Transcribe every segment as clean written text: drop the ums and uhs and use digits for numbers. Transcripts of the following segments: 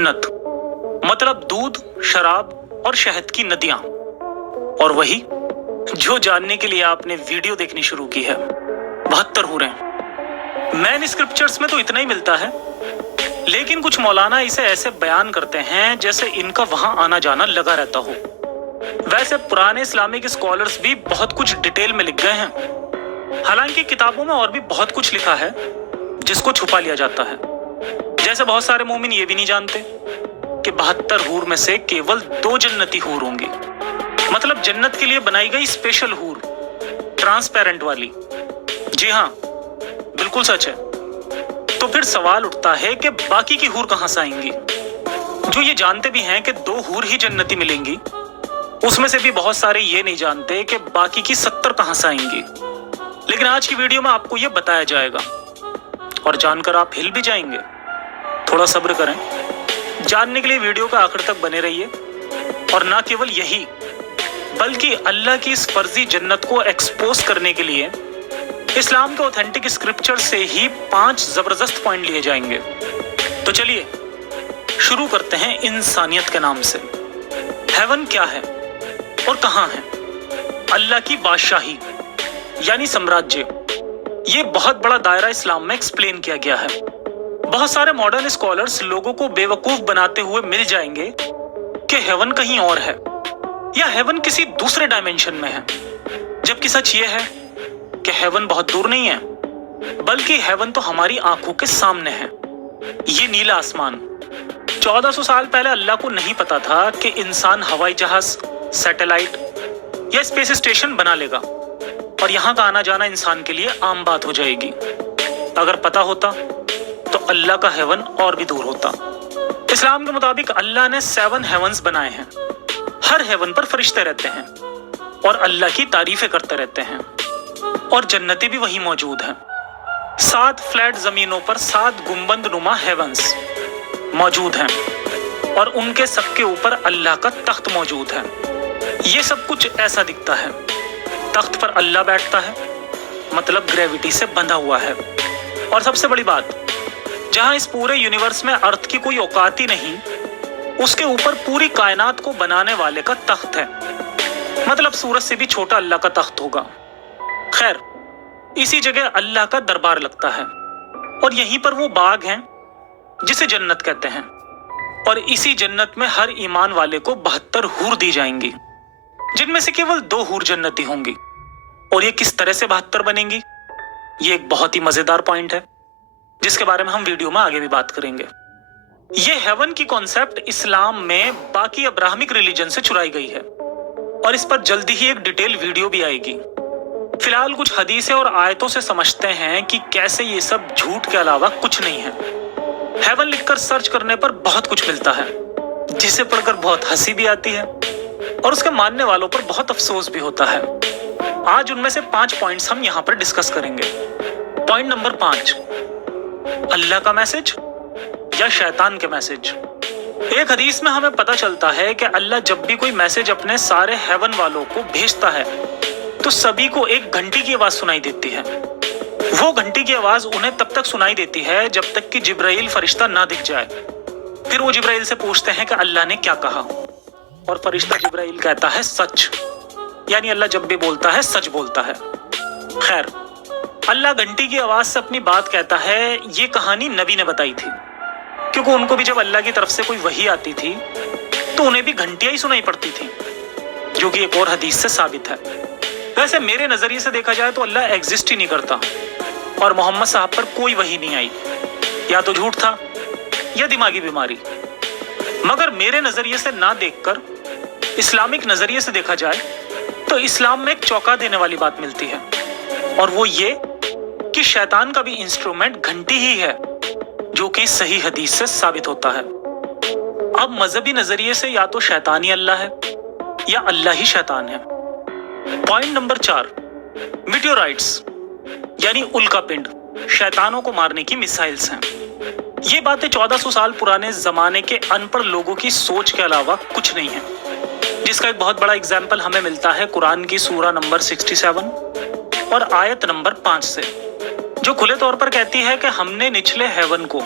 जन्नत मतलब दूध, शराब और शहद की नदियां, और वही जो जानने के लिए आपने वीडियो देखनी शुरू की है, 72 हूरें। मैन स्क्रिप्चर्स में तो इतना ही मिलता है, लेकिन कुछ मौलाना इसे ऐसे बयान करते हैं जैसे इनका वहां आना जाना लगा रहता हो। वैसे पुराने इस्लामिक स्कॉलर्स भी बहुत कुछ डिटेल में लिख गए हैं। हालांकि किताबों में और भी बहुत कुछ लिखा है जिसको छुपा लिया जाता है। जैसे बहुत सारे मोमिन ये भी नहीं जानते कि 72 हूर में से केवल 2 जन्नती हूर होंगी, मतलब जन्नत के लिए बनाई गई स्पेशल हूर, ट्रांसपेरेंट वाली। जी हाँ, बिल्कुल सच है। तो फिर सवाल उठता है कि बाकी की हूर कहां से आएंगी? जो ये जानते भी हैं कि 2 हूर ही जन्नती मिलेंगी, उसमें से भी बहुत सारे ये नहीं जानते कि बाकी की 70 कहां से आएंगी। लेकिन आज की वीडियो में आपको ये बताया जाएगा, और जानकर आप हिल भी जाएंगे। थोड़ा सब्र करें, जानने के लिए वीडियो का आखिर तक बने रहिए। और ना केवल यही, बल्कि अल्लाह की इस फर्जी जन्नत को एक्सपोज करने के लिए इस्लाम के ऑथेंटिक स्क्रिप्चर से ही 5 जबरदस्त पॉइंट लिए जाएंगे। तो चलिए शुरू करते हैं इंसानियत के नाम से। हेवन क्या है और कहां है? अल्लाह की बादशाही यानी साम्राज्य, ये बहुत बड़ा दायरा इस्लाम में एक्सप्लेन किया गया है। बहुत सारे मॉडर्न स्कॉलर्स लोगों को बेवकूफ बनाते हुए मिल जाएंगे कि हेवन कहीं और है या हेवन किसी दूसरे डायमेंशन में है, जबकि सच ये है कि हेवन बहुत दूर नहीं है, बल्कि हेवन तो हमारी आंखों के सामने है। ये नीला आसमान 1400 साल पहले अल्लाह को नहीं पता था कि इंसान हवाई जहाज, सैटेलाइट या स्पेस स्टेशन बना लेगा और यहां का आना जाना इंसान के लिए आम बात हो जाएगी। अगर पता होता तो अल्लाह का हेवन और भी दूर होता। इस्लाम के मुताबिक अल्लाह ने 7 हेवंस बनाए हैं। हर हेवन पर फरिश्ते रहते हैं और अल्लाह की तारीफें करते रहते हैं, और जन्नती भी वहीं मौजूद हैं। 7 फ्लैट जमीनों पर 7 गुंबद नुमा हेवंस मौजूद हैं, और उनके सबके ऊपर अल्लाह का तख्त मौजूद है। ये सब कुछ ऐसा दिखता है। तख्त पर अल्लाह बैठता है, मतलब ग्रेविटी से बंधा हुआ है। और सबसे बड़ी बात, जहां इस पूरे यूनिवर्स में अर्थ की कोई औकात ही नहीं, उसके ऊपर पूरी कायनात को बनाने वाले का तख्त है, मतलब सूरज से भी छोटा अल्लाह का तख्त होगा। खैर, इसी जगह अल्लाह का दरबार लगता है, और यहीं पर वो बाग है जिसे जन्नत कहते हैं। और इसी जन्नत में हर ईमान वाले को 72 हूर दी जाएंगी, जिनमें से केवल 2 हूर जन्नती होंगी। और ये किस तरह से 72 बनेंगी, ये एक बहुत ही मजेदार पॉइंट है, जिसके बारे में हम वीडियो में आगे भी बात करेंगे। ये हेवन की कॉन्सेप्ट इस्लाम में बाकी अब्राहमिक रिलीजन से चुराई गई है, और इस पर जल्दी ही एक डिटेल वीडियो भी आएगी। फिलहाल कुछ हदीसें और आयतों से समझते हैं कि कैसे ये सब झूठ के अलावा कुछ नहीं है। हेवन लिखकर सर्च करने पर बहुत कुछ मिलता है, जिसे पढ़कर बहुत हंसी भी आती है, और उसके मानने वालों पर बहुत अफसोस भी होता है। आज उनमें से 5 पॉइंट्स हम यहाँ पर डिस्कस करेंगे। पॉइंट नंबर 5, अल्लाह का मैसेज या शैतान के मैसेज। एक हदीस में हमें पता चलता है कि अल्लाह जब भी कोई मैसेज अपने सारे हेवन वालों को भेजता है, तो सभी को एक घंटी की आवाज सुनाई देती है। वो घंटी की आवाज उन्हें तब तक सुनाई देती है जब तक कि जिब्राइल फरिश्ता ना दिख जाए। फिर वो जिब्राइल से पूछते हैं कि अल्लाह ने क्या कहा, और फरिश्ता जिब्राइल कहता है सच, यानी अल्लाह जब भी बोलता है सच बोलता है। खैर, अल्लाह घंटी की आवाज से अपनी बात कहता है, ये कहानी नबी ने बताई थी, क्योंकि उनको भी जब अल्लाह की तरफ से कोई वही आती थी तो उन्हें भी घंटियां ही सुनाई पड़ती थी, जो कि एक और हदीस से साबित है। वैसे मेरे नजरिए से देखा जाए तो अल्लाह एग्जिस्ट ही नहीं करता, और मोहम्मद साहब पर कोई वही नहीं आई। या तो झूठ था या दिमागी बीमारी। मगर मेरे नजरिए से ना देखकर इस्लामिक नजरिए से देखा जाए तो इस्लाम में एक चौंका देने वाली बात मिलती है, और वो ये कि शैतान का भी इंस्ट्रूमेंट घंटी ही है, जो कि सही हदीस से साबित होता है। अब मजहबी नजरिए से या तो शैतान ही अल्लाह है या अल्लाह ही शैतान है। पॉइंट नंबर 4, मीटियोराइट्स यानी उल्कापिंड शैतानों को मारने की मिसाइल्स हैं। ये बातें 1400 साल पुराने जमाने के अनपढ़ लोगों की सोच के अलावा कुछ नहीं है, जिसका एक बहुत बड़ा एग्जाम्पल हमें मिलता है कुरान की सूरा नंबर 67 और आयत नंबर 5 से, जो खुले तौर पर कहती है कि हमने निचले हेवन को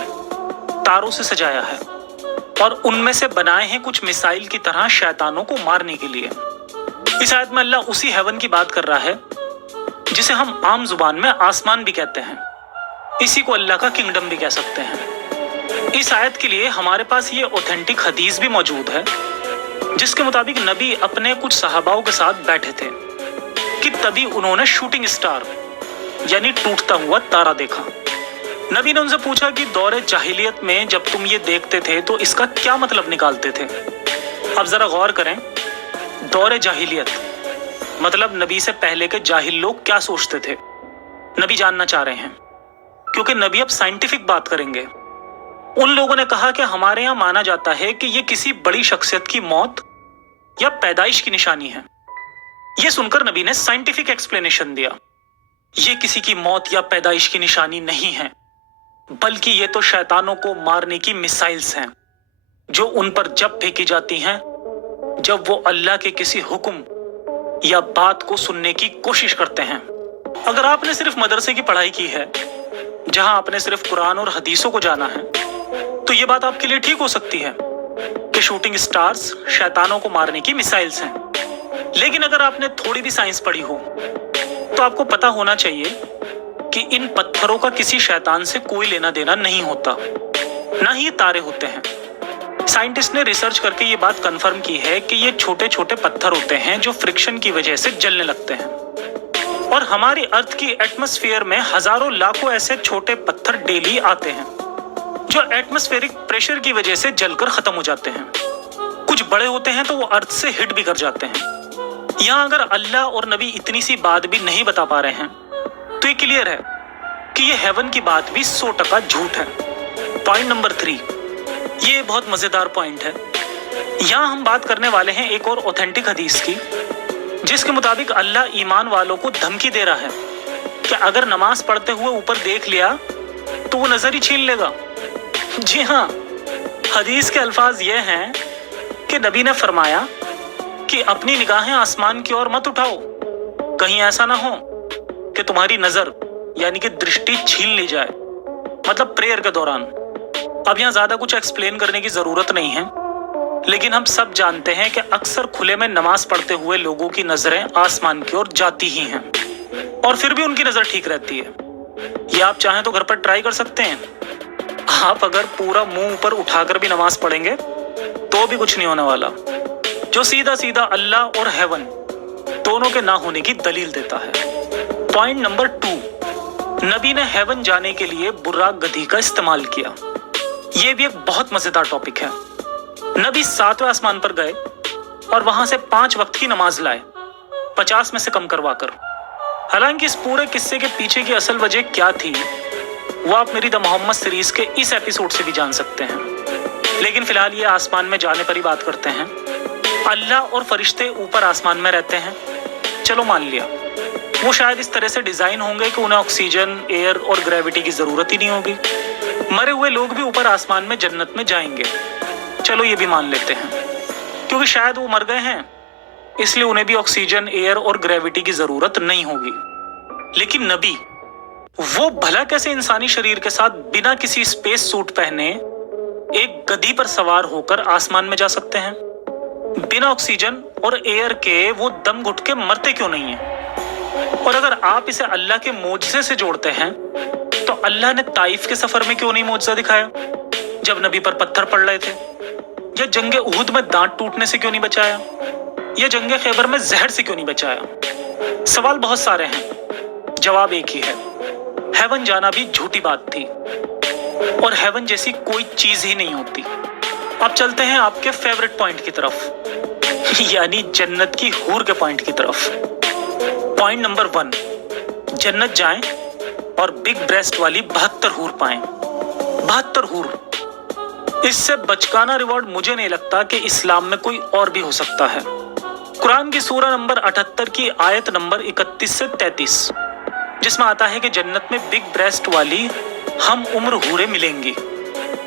तारों से सजाया है और उनमें से बनाए हैं कुछ मिसाइल की तरह शैतानों को मारने के लिए। इस आयत में अल्लाह उसी हेवन की बात कर रहा है जिसे हम आम जुबान में आसमान भी कहते हैं। इसी को अल्लाह का किंगडम भी कह सकते हैं। इस आयत के लिए हमारे पास ये ऑथेंटिक हदीस भी मौजूद है जिसके मुताबिक नबी अपने कुछ सहाबाओं के साथ बैठे थे कि तभी उन्होंने शूटिंग स्टार यानी टूटता हुआ तारा देखा। नबी ने उनसे पूछा कि दौरे जाहिलियत में जब तुम ये देखते थे तो इसका क्या मतलब निकालते थे। अब जरा गौर करें, दौरे जाहिलियत मतलब नबी से पहले के जाहिल लोग क्या सोचते थे। नबी जानना चाह रहे हैं क्योंकि नबी अब साइंटिफिक बात करेंगे। उन लोगों ने कहा कि हमारे यहाँ माना जाता है कि ये किसी बड़ी शख्सियत की मौत या पैदाइश की निशानी है। ये सुनकर नबी ने साइंटिफिक एक्सप्लेनेशन दिया, ये किसी की मौत या पैदाइश की निशानी नहीं है, बल्कि ये तो शैतानों को मारने की मिसाइल्स हैं जो उन पर जब फेंकी जाती हैं जब वो अल्लाह के किसी हुक्म या बात को सुनने की कोशिश करते हैं। अगर आपने सिर्फ मदरसे की पढ़ाई की है जहां आपने सिर्फ कुरान और हदीसों को जाना है तो ये बात आपके लिए ठीक हो सकती है कि शूटिंग स्टार्स शैतानों को मारने की मिसाइल्स हैं। लेकिन अगर आपने थोड़ी भी साइंस पढ़ी हो तो आपको पता होना चाहिए कि इन पत्थरों का किसी शैतान से कोई लेना देना नहीं होता, ना ही ये तारे होते हैं। साइंटिस्ट ने रिसर्च करके ये बात कंफर्म की है कि ये छोटे छोटे पत्थर होते हैं जो फ्रिक्शन की वजह से जलने लगते हैं और हमारी अर्थ की एटमॉस्फेयर में हजारों लाखों ऐसे छोटे पत्थर डेली आते हैं जो एटमॉस्फेरिक प्रेशर की वजह से जलकर खत्म हो जाते हैं। कुछ बड़े होते हैं तो वो अर्थ से हिट भी कर जाते हैं। यहाँ अगर अल्लाह और नबी इतनी सी बात भी नहीं बता पा रहे हैं तो ये क्लियर है कि ये हेवन की बात भी 100% झूठ है। पॉइंट नंबर 3, ये बहुत मजेदार पॉइंट है। यहाँ हम बात करने वाले हैं एक और ऑथेंटिक हदीस की जिसके मुताबिक अल्लाह ईमान वालों को धमकी दे रहा है कि अगर नमाज पढ़ते हुए ऊपर देख लिया तो वो नजर ही छीन लेगा। जी हाँ, हदीस के अल्फाज ये हैं कि नबी ने फरमाया कि अपनी निगाहें आसमान की ओर मत उठाओ, कहीं ऐसा ना हो कि तुम्हारी नजर यानी कि दृष्टि छीन ली जाए, मतलब प्रेयर के दौरान। अब यहाँ ज्यादा कुछ एक्सप्लेन करने की जरूरत नहीं है, लेकिन हम सब जानते हैं कि अक्सर खुले में नमाज पढ़ते हुए लोगों की नजरें आसमान की ओर जाती ही हैं और फिर भी उनकी नजर ठीक रहती है। ये आप चाहें तो घर पर ट्राई कर सकते हैं। आप अगर पूरा मुंह ऊपर उठाकर भी नमाज पढ़ेंगे तो भी कुछ नहीं होने वाला, जो सीधा सीधा अल्लाह और हेवन दोनों के ना होने की दलील देता है। पॉइंट नंबर 2, नबी ने हेवन जाने के लिए बुर्राक गधी का इस्तेमाल किया। यह भी एक बहुत मजेदार टॉपिक है। नबी 7वें आसमान पर गए और वहां से 5 वक्त की नमाज लाए, 50 में से कम करवाकर। हालांकि इस पूरे किस्से के पीछे की असल वजह क्या थी वो आप मेरी द मोहम्मद सीरीज के इस एपिसोड से भी जान सकते हैं, लेकिन फिलहाल ये आसमान में जाने पर ही बात करते हैं। अल्लाह और फरिश्ते ऊपर आसमान में रहते हैं, चलो मान लिया। वो शायद इस तरह से डिजाइन होंगे कि उन्हें ऑक्सीजन, एयर और ग्रेविटी की जरूरत ही नहीं होगी। मरे हुए लोग भी ऊपर आसमान में जन्नत में जाएंगे, चलो ये भी मान लेते हैं, क्योंकि शायद वो मर गए हैं इसलिए उन्हें भी ऑक्सीजन, एयर और ग्रेविटी की जरूरत नहीं होगी। लेकिन नबी वो भला कैसे इंसानी शरीर के साथ बिना किसी स्पेस सूट पहने एक गधी पर सवार होकर आसमान में जा सकते हैं? बिना ऑक्सीजन और एयर के वो दम घुट के मरते क्यों नहीं है? और अगर आप इसे अल्लाह के मोजज़े से जोड़ते हैं तो अल्लाह ने ताइफ के सफर में क्यों नहीं मोजज़ा दिखाया जब नबी पर पत्थर पड़ रहे थे? या जंगे उहुद में दांत टूटने से क्यों नहीं बचाया? या जंगे खैबर में जहर से क्यों नहीं बचाया? सवाल बहुत सारे हैं, जवाब एक ही है, हेवन जाना भी झूठी बात थी और हेवन जैसी कोई चीज ही नहीं होती। अब चलते हैं आपके फेवरेट पॉइंट की तरफ, यानी जन्नत की हूर के पॉइंट की तरफ। पॉइंट नंबर 1, जन्नत जाएं और बिग ब्रेस्ट वाली 72 हूर पाएं। 72 हूर, इससे बचकाना रिवॉर्ड मुझे नहीं लगता कि इस्लाम में कोई और भी हो सकता है। कुरान की सूरा नंबर 78 की आयत नंबर 31 से 33 जिसमें आता है कि जन्नत में बिग ब्रेस्ट वाली हम उम्र हूरें मिलेंगी।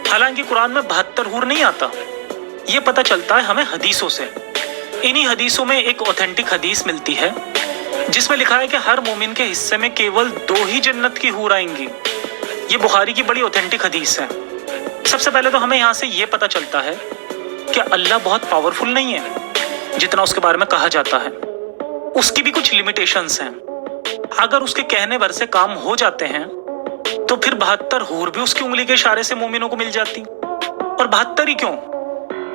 हालांकि कुरान में 72 हूर नहीं आता, ये पता चलता है हमें हदीसों से। इन्हीं हदीसों में एक ऑथेंटिक हदीस मिलती है जिसमें लिखा है कि हर मोमिन के हिस्से में केवल 2 ही जन्नत की हूर आएंगी। ये बुखारी की बड़ी ऑथेंटिक हदीस है। सबसे पहले तो हमें यहाँ से ये पता चलता है कि अल्लाह बहुत पावरफुल नहीं है जितना उसके बारे में कहा जाता है। उसकी भी कुछ लिमिटेशंस हैं। अगर उसके कहने भर से काम हो जाते हैं तो फिर 72 हूर भी उसकी उंगली के इशारे से मोमिनों को मिल जाती। और 72 ही क्यों,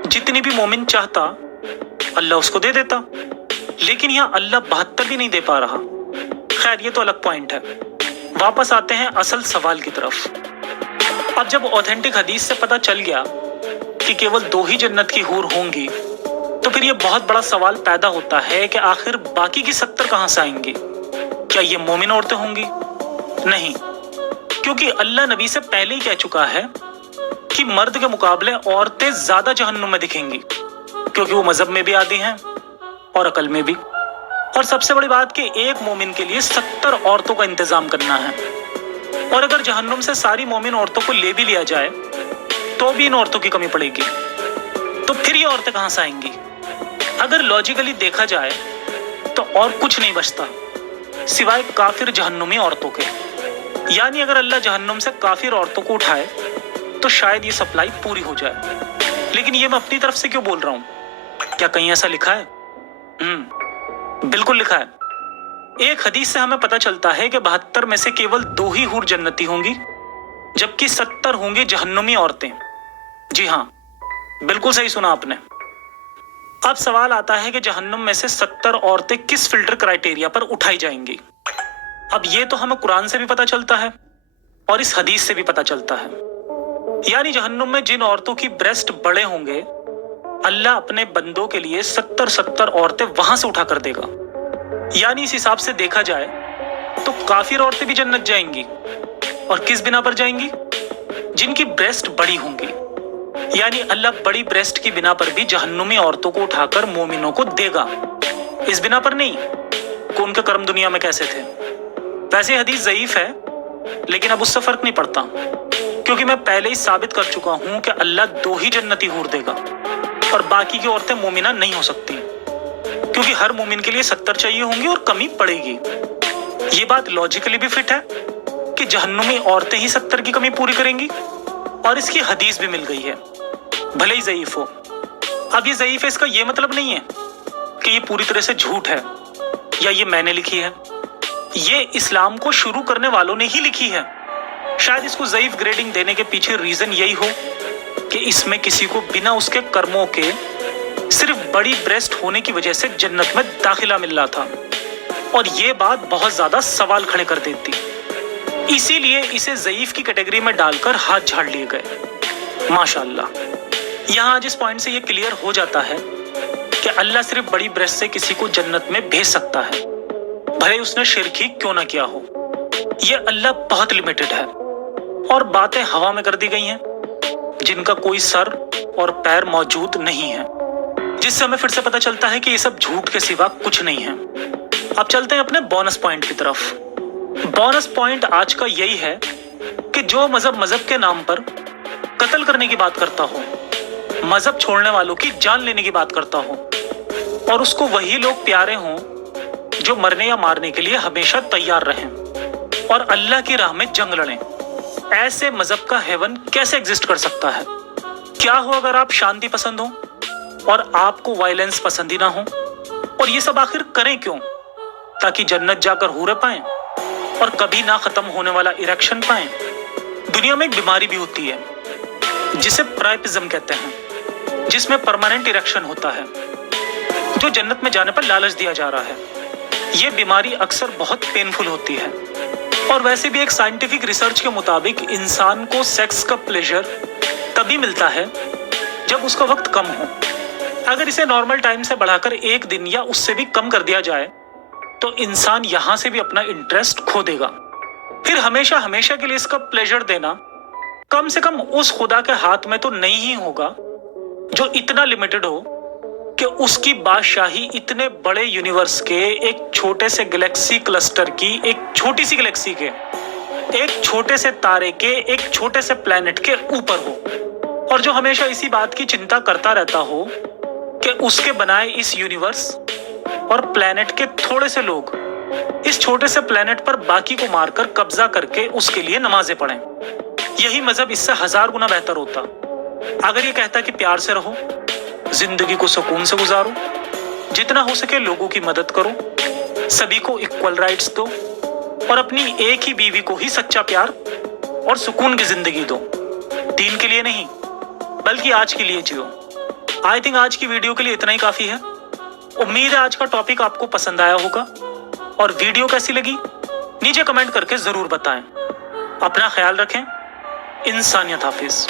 जितनी भी मोमिन चाहता अल्लाह उसको दे देता। लेकिन यहाँ अल्लाह 72 भी नहीं दे पा रहा। खैर ये तो अलग पॉइंट है। वापस आते हैं असल सवाल की तरफ। अब जब ऑथेंटिक हदीस से पता चल गया कि केवल 2 ही जन्नत की हूर होंगी, तो फिर ये बहुत बड़ा सवाल पैदा होता है कि आखिर बाकी की 70 कहां से आएंगी? क्या ये मोमिन औरतें होंगी? नहीं, क्योंकि अल्लाह नबी से पहले ही कह चुका है कि मर्द के मुकाबले औरतें ज्यादा जहन्नुम में दिखेंगी, क्योंकि वो मजहब में भी आदी हैं और अकल में भी। और सबसे बड़ी बात कि एक मोमिन के लिए 70 औरतों का इंतजाम करना है। और अगर जहन्नुम से सारी मोमिन औरतों को ले भी लिया जाए तो भी इन औरतों की कमी पड़ेगी। तो फिर ये औरतें कहां से आएंगी? अगर लॉजिकली देखा जाए तो और कुछ नहीं बचता सिवाय काफिर जहन्नुमी औरतों के। यानी अगर अल्लाह जहन्नुम से काफिर औरतों को उठाए तो शायद ये सप्लाई पूरी हो जाए। लेकिन ये मैं अपनी तरफ से क्यों बोल रहा हूं? क्या कहीं ऐसा लिखा है? बिल्कुल लिखा है। एक हदीस से हमें पता चलता है कि 72 में से केवल 2 ही हूर जन्नती होंगी, जबकि 70 होंगी जहन्नुमी औरतें। जी हाँ, बिल्कुल सही सुना आपने। अब सवाल आता है कि जहन्नुम में से 70 औरतें किस फिल्टर क्राइटेरिया पर उठाई जाएंगी? अब ये तो हमें कुरान से भी पता चलता है और इस हदीस से भी पता चलता है। यानी जहन्नुम में जिन औरतों की ब्रेस्ट बड़े होंगे, अल्लाह अपने बंदों के लिए 70 औरतें वहां से उठा कर देगा। यानी इस हिसाब से देखा जाए तो काफिर औरतें भी जन्नत जाएंगी। और किस बिना पर जाएंगी? जिनकी ब्रेस्ट बड़ी होंगी। यानी अल्लाह बड़ी ब्रेस्ट की बिना पर भी जहन्नुमी औरतों को उठाकर मोमिनों को देगा, इस बिना पर नहीं कि उनके कर्म दुनिया में कैसे थे। वैसे हदीस ज़ईफ है, लेकिन अब उससे फर्क नहीं पड़ता, क्योंकि मैं पहले ही साबित कर चुका हूं कि अल्लाह 2 ही जन्नती हूर देगा और बाकी की औरतें मोमिना नहीं हो सकती, क्योंकि हर मोमिन के लिए 70 चाहिए होंगी और कमी पड़ेगी। ये बात लॉजिकली भी फिट है कि जहन्नुमी औरतें ही 70 की कमी पूरी करेंगी, और इसकी हदीस भी मिल गई है, भले ही ज़ईफ हो। अब ये ज़ईफ है, इसका ये मतलब नहीं है कि ये पूरी तरह से झूठ है या ये मैंने लिखी है। ये इस्लाम को शुरू करने वालों ने ही लिखी है। शायद इसको ज़ईफ ग्रेडिंग देने के पीछे रीजन यही हो कि इसमें किसी को बिना उसके कर्मों के सिर्फ बड़ी ब्रेस्ट होने की वजह से जन्नत में दाखिला मिल रहा था, और ये बात बहुत ज्यादा सवाल खड़े कर देती। इसीलिए इसे ज़ईफ की कैटेगरी में डालकर हाथ झाड़ लिए गए। माशाअल्लाह, यहाँ आज इस पॉइंट से ये क्लियर हो जाता है कि अल्लाह सिर्फ बड़ी ब्रेस्ट से किसी को जन्नत में भेज सकता है, भले उसने शिर्क ही क्यों ना किया हो। ये अल्लाह बहुत लिमिटेड है और बातें हवा में कर दी गई हैं जिनका कोई सर और पैर मौजूद नहीं है, जिससे हमें फिर से पता चलता है कि ये सब झूठ के सिवा कुछ नहीं है। अब चलते हैं अपने बोनस पॉइंट की तरफ। बोनस पॉइंट आज का यही है कि जो मजहब के नाम पर कत्ल करने की बात करता हो, मजहब छोड़ने वालों की जान लेने की बात करता हो, और उसको वही लोग प्यारे हों जो मरने या मारने के लिए हमेशा तैयार रहें और अल्लाह की राह में जंग लड़ें, ऐसे मजहब का हेवन कैसे एग्जिस्ट कर सकता है? क्या हो अगर आप शांति पसंद हो और आपको वायलेंस पसंद ही ना हो? और ये सब आखिर करें क्यों? ताकि जन्नत जाकर हूरें पाएं और कभी ना खत्म होने वाला इरेक्शन पाएं। दुनिया में एक बीमारी भी होती है जिसे प्राइपिज्म कहते हैं, जिसमें परमानेंट इरेक्शन होता है, जो जन्नत में जाने पर लालच दिया जा रहा है। ये बीमारी अक्सर बहुत पेनफुल होती है, और वैसे भी एक साइंटिफिक रिसर्च के मुताबिक इंसान को सेक्स का प्लेजर तभी मिलता है जब उसका वक्त कम हो। अगर इसे नॉर्मल टाइम से बढ़ाकर 1 दिन या उससे भी कम कर दिया जाए तो इंसान यहां से भी अपना इंटरेस्ट खो देगा। फिर हमेशा हमेशा के लिए इसका प्लेजर देना कम से कम उस खुदा के हाथ में तो नहीं ही होगा जो इतना लिमिटेड हो कि उसकी बादशाही इतने बड़े यूनिवर्स के एक छोटे से गैलेक्सी क्लस्टर की, एक छोटी सी गैलेक्सी के, एक छोटे से तारे के, एक छोटे से प्लैनेट के ऊपर हो, और जो हमेशा इसी बात की चिंता करता रहता हो कि उसके बनाए इस यूनिवर्स और प्लैनेट के थोड़े से लोग इस छोटे से प्लैनेट पर बाकी को मारकर कब्जा करके उसके लिए नमाजें पढ़ें। यही मजहब इससे 1000 गुना बेहतर होता अगर ये कहता कि प्यार से रहो, जिंदगी को सुकून से गुजारो, जितना हो सके लोगों की मदद करो, सभी को इक्वल राइट्स दो और अपनी एक ही बीवी को ही सच्चा प्यार और सुकून की जिंदगी दो। दीन के लिए नहीं बल्कि आज के लिए जियो। आई थिंक आज की वीडियो के लिए इतना ही काफी है। उम्मीद है आज का टॉपिक आपको पसंद आया होगा और वीडियो कैसी लगी नीचे कमेंट करके जरूर बताएं। अपना ख्याल रखें। इंसानियत हाफिज।